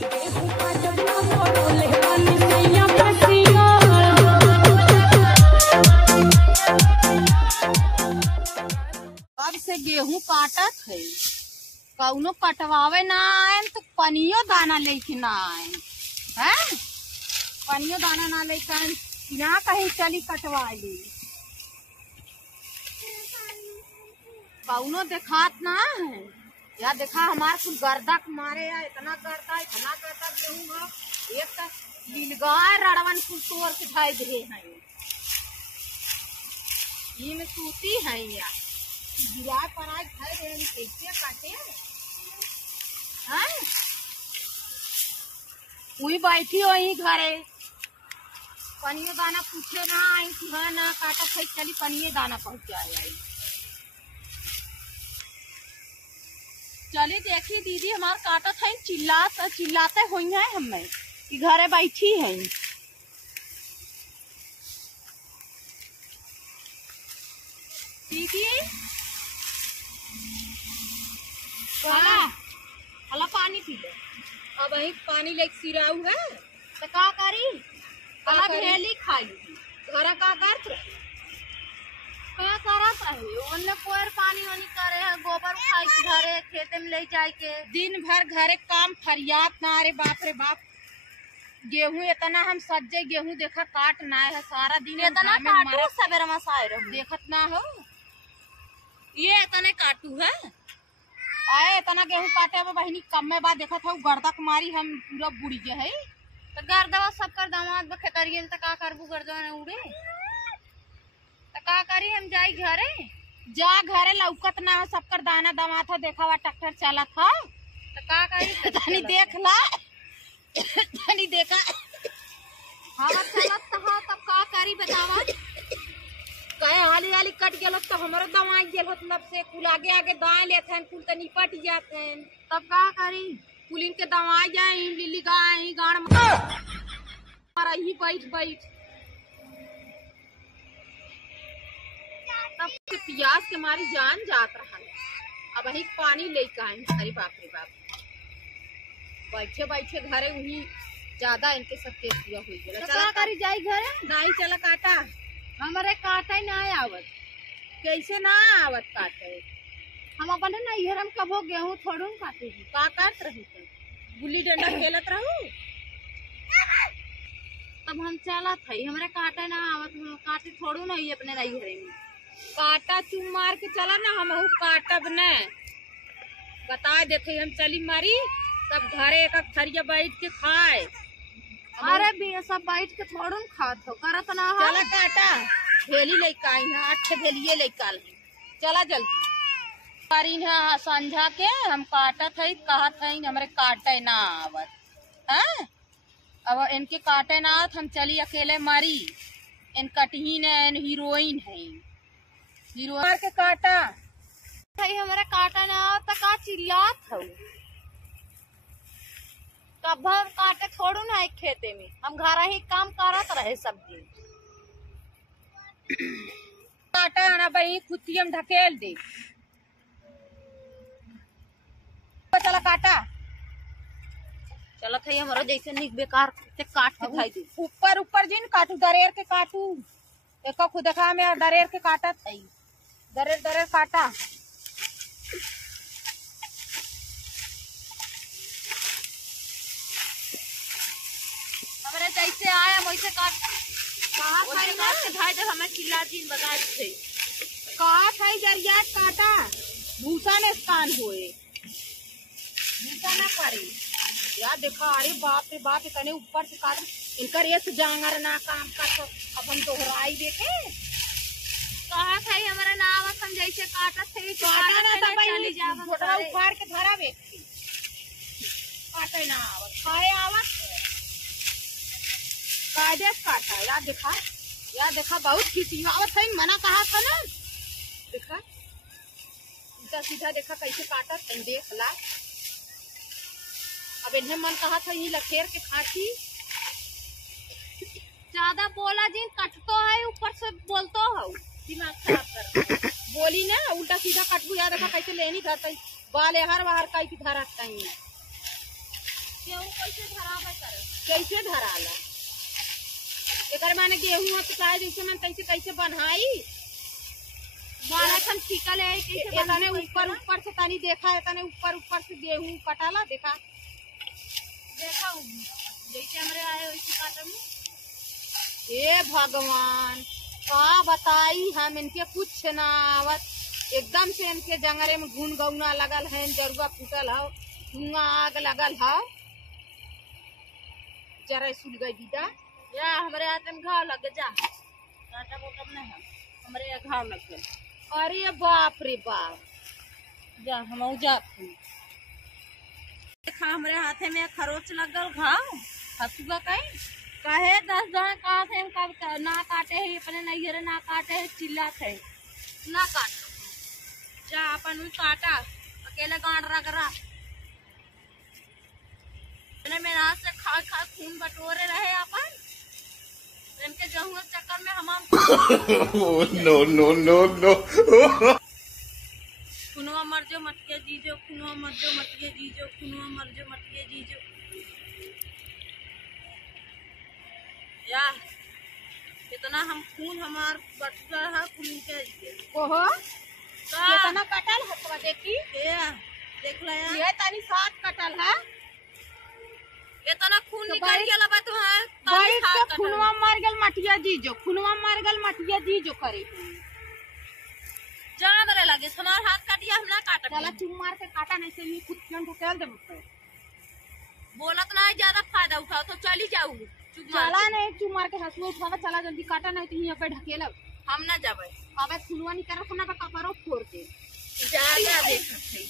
गेहूं काटत है, कौनो कटवावे ना आए तो पनियो दाना लेके ना आए हैं, पनियो दाना ना लेके आए यहाँ कहीं चली कटवा ली, कौनो देखात ना है। या देखा हमारे कुल गर्दा मारे या इतना गर्दा गेहूं एक लीलगाय रड़वन कुल तोड़ के ढाई दे हैं, ये में सूती है या गिरा पर आज खाए रहे कैसे काटे हैं, वही बैठी वही घरे पनिये दाना पूछे ना आई कि ना काटा खाई चली पनिये दाना पहुँचा आई। चले देखिए दीदी हमार काटा था चिल्लाते हुई है हमें कि घरे बैठी है। दीदी हला पानी पी लो, अब वही पानी लेके सिराऊ है तो का करी हला भेली खाई घर का करत रही ओने कोर पानी वानी करे है गोबर उठाई के घरे खेते में ले जाए के दिन भर घरे काम फरियाद ना। अरे बाप रे बाप गेहूं इतना हम सज्जे गेहूं देखा काट ना है सारा दिन इतना काटू सवेरे मसाए रहो देखत ना हो ये इतने काटू है आए इतना गेहूं काटे बहनी कम में बात देखा था गर्दा कुमारी हम पूरा बुड़ी के है तो गर्दवा सब कर दामाद खेतरिये में का करबू गर्दवा ने उड़े तो का करी हम जाई घरे जा घरे लौकत ना हो सबकर दाना दमा था देखा हुआ ट्रैक्टर चला था तो का करी तनी देख ला तनी देखा हवा चलत तो तब का करी बतावा कहे हाली हाली कट गेल तो हमारे दवाई गेल मतलब से कुल आगे आगे दाएं लेते हैं कुल तो निपट जाते हैं तब का करी कुल इनके दवाई जाए लिली गाय गाड़ रही बैठ तब प्यास के मारी जान जात रहा है। अब वही पानी लेके आए अरे बाप रे बाप बैठे बैठे घरे वही ज्यादा इनके सब केसिया हुई गया चला करी जाई घरे नहीं चला काटा हमारे काटा ही ना आवत कैसे ना आवत काटे हम अपन नहीं हम कबो गेहूं थोड़ू काटे का काट रही थे गुल्ली डंडा खेलत रहू तब हम चला थे हमारे काटे ना आवत काटे थोड़ू नहीं अपने नहीं घरे में काटा चुम मार के चला ना हम काटब न बता देते हम चली मारी तब घरे एक थरिया बैठ के खाए अरे सब बैठ के थोड़ू खात हो करत ना हो चला काटा भेली लेके आई है 8 भेलिए लेके आल चला जल्दी पारी है संझा के हम काटत है कहत है हमारे काटे ना आवत है अब इनके काटे ना आवत हम चली अकेले मारी इन कटहीन है इन हीरोइन है हीरोइन के काटा हमारा काटा ना आवत तो का चिल्लात हो कब काटे छोड़ू ना एक खेते में हम घर ही काम करत रहे सब दिन काटा ना बही खुद हम ढकेल दे चला काटा चला था हमारा जैसे निक बेकार से काट के खाई दे ऊपर ऊपर जिन काटू दरेर के काटू एक खुद देखा मैं दरेर के काटा था दरेर दरेर काटा जैसे आया वैसे काट जब हमें चिल्ला चीज बता थे कहा था जरिया काटा भूसा में स्थान हुए भूसा ना पड़े यार देखा अरे बाप रे बाप इतने ऊपर से काट इनका रेस जांगर ना काम कर तो अपन दोहराई देखे कहा था हमारा नाम जैसे काटा थे चली जा उखाड़ के धरा व्यक्ति काटे ना आवत खाए आवत काटा यार देखा बहुत खिसियावत है मना कहा था ना देखा उल्टा सीधा देखा कैसे काटा देख ला अब इन्हें मन कहा था ये लखेर के खाती ज्यादा बोला जिन कटतो है ऊपर से बोलतो है दिमाग खराब कर बोली ना उल्टा सीधा कटबू यार देखा कैसे लेनी धरता बाल हर बाहर का धरत गेहूं कैसे धरावे करे, कैसे धराला एकर माने गेहूं पिसाए जैसे मन तैसे कैसे बनाई बारह खन ठीकल है कैसे बनाने ऊपर ऊपर से तनी देखा है तने ऊपर ऊपर से गेहूं कटाला देखा देखा जैसे हमरे आए वैसे काटम। हे भगवान का बताई हम इनके कुछ ना आवत एकदम से इनके जंगरे में घुन गौना लगल है जरुआ फूटल है धुआं आग लगल है जरा सुल गई दीदा या हमरे हाथ में घाव लग जा काटा बोटम नहीं है हमरे यहाँ घाव लग गए। अरे बाप रे बाप जा हम जा देखा हमरे हाथे में खरोच लग गल घाव हसुआ कहीं कहे 10 जन कहा थे कब ना काटे है अपने नैहरे ना काटे है चिल्लात है ना काट जा अपन काटा अकेले गांड रगरा मेरे हाथ से खा खा खून बटोरे रहे अपन इनके गेहूं चक्कर में हम नो नो नो नो खुनवा मर जो मटके जीजो खुनवा मर जो मटके जीजो खुनवा मर जो मटके जीजो या कितना हम खून हमार बटुआ है खून के ओहो कितना कटल है देखी देख ला ये तनी 7 कटल है इतना खून निकल गेल बा तो है बैठ के खुनवा मर गेल मटिया जीजो खुनवा मर गेल मटिया जीजो करे जान रे लगे हमार हाथ काटिया हम ना काट चला चुम मार के काटा नहीं से ये खुद क्यों ढकेल दे मुझे बोलत ना ज्यादा फायदा उठाओ तो चली जाऊ चला नहीं चुम मार के हंसुआ उठावा चला जल्दी काटा नहीं तो यहां पे ढकेल हम ना जाबे अबे खुनवा नहीं करत ना कपड़ो फोड़ के ज्यादा देखत है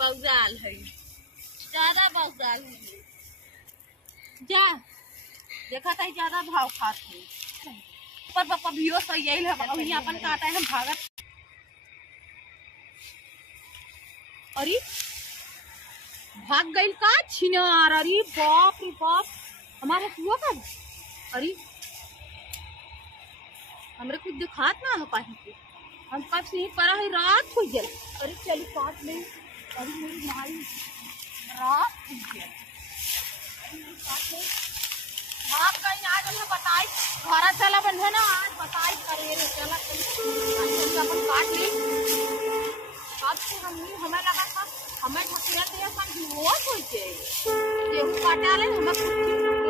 बौजाल है ज्यादा बौजाल है जा देखा था ज्यादा भाव खाते पर पापा भियो सही यही है बाबू अपन काटा है हम भागत अरे भाग गई का छिनार अरे बाप रे बाप हमारे हुआ का अरे हमरे कुछ दिखात ना हो पाही के हम कब से ही परा है रात हो गई अरे चली काट ले अरे मेरी माई रात हो गई भाग गई आज हमें बताई घरा चला बंधे ना आज बताई करे रे चला अपन काट ली अब से हमें लगा था हमें ढकेल दिया सन होश होइते गेहूं काटे आले हमें कुछ